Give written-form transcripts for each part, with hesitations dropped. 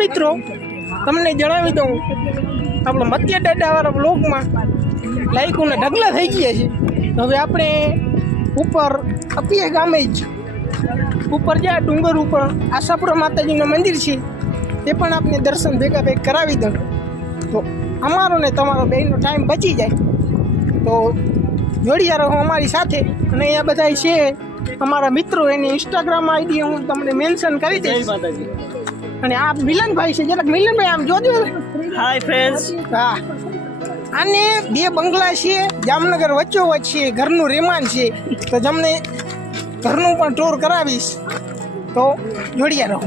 મિત્રો તમને જણાવી દઉં આપણો મત્યા દાદાવાળા બ્લોગમાં લાઈકોના ઢગલા થઈ ગયા છે. હવે આપણે ઉપર અપિયા ગામે જ ઉપર જ્યાં ડુંગર ઉપર આશાપુરા માતાજીનું મંદિર છે તે પણ આપણે દર્શન ભેગા કરાવી દઉં તો અમારો ને તમારો બેનો ટાઈમ બચી જાય. તો જોડિયા રહો અમારી સાથે. અને અહીંયા બધા છે અમારા મિત્રો, એની ઇન્સ્ટાગ્રામ આઈડી હું તમને મેન્શન કરી દઈશ. અને આ મિલનભાઈ છે, જરાક મિલનભાઈ આમ જોજો. Hi friends. હા, આને બે બંગલા છે જામનગર વચ્ચોવચ્ચ છે, ઘરનું રહેમાન છે. તો તમને ઘરનું પણ ટૂર કરાવીશ, તો જોડિયા રહો.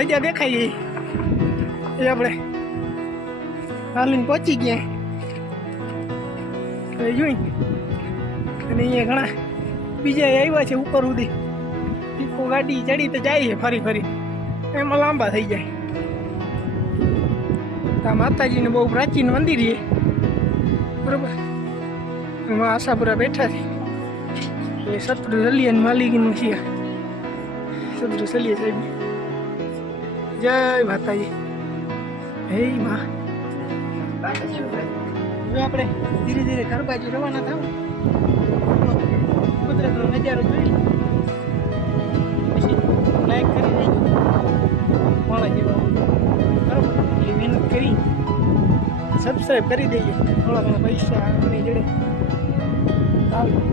રજા દેખાય એ આપણે હાલીને પહોંચી ગયા જોઈ. અને અહીંયા ઘણા બીજા આવ્યા છે ઉપર સુધી. ઇકો ગાડી ચડી તો જાય છે ફરી ફરી, એમાં લાંબા થઈ જાય. આ માતાજીનું બહુ પ્રાચીન મંદિર છે, બરોબર. એમાં આશાપુરા બેઠા છે. એ શત્રુ સલિયા માલિકીનું છે. શત્રુ સલિયા સાહેબ, જય માતાજી. હે માં, હવે આપણે ધીરે ધીરે ઘર બાજુ રવાના થાવ. કુદરતનો નજારો જોઈ પછી લાઈક કરી દેજો. માણા જેવા બરોબર, એટલી મહેનત કરી સબસ્ક્રાઈબ કરી દેજો. થોડા ઘણા પૈસા આપણી જોડે આવે.